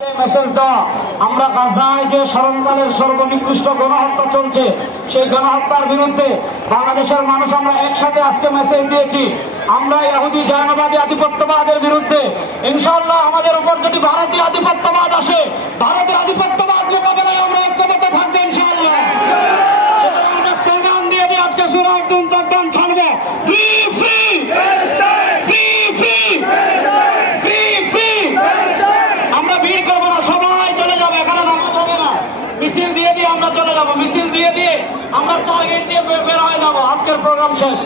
Message দেওয়া আমরা গাজায় যে স্মরণকালের সর্বনিকৃষ্ট গণহত্যা চলছে সেই গণহত্যার বিরুদ্ধে বাংলাদেশের মানুষ আমরা একসাথে আজকে মেসেজ দিয়েছি। আমরা ইহুদি জায়নবাদী আধিপত্যবাদের বিরুদ্ধে ইনশাআল্লাহ আমাদের উপর যদি ভারতীয় আধিপত্যবাদ আসে ভারতের আধিপত্যবাদ মোকাবেলায় আমরা ঐক্যবদ্ধ থাকবো ইনশাআল্লাহ। আমরা স্লোগান দিয়ে দিয়ে আজকে সুরা একদম চট্টগ্রাম ছাড়বো free free free free free free. আমরা ভিড় করবো না, সবাই চলে যাবো, এখানে নামাজ হবে না। মিছিল দিয়ে দিয়ে আমরা চলে যাবো, মিছিল দিয়ে দিয়ে আমরা 4 গেট দিয়ে বের হয়ে যাবো। আজকের প্রোগ্রাম শেষ।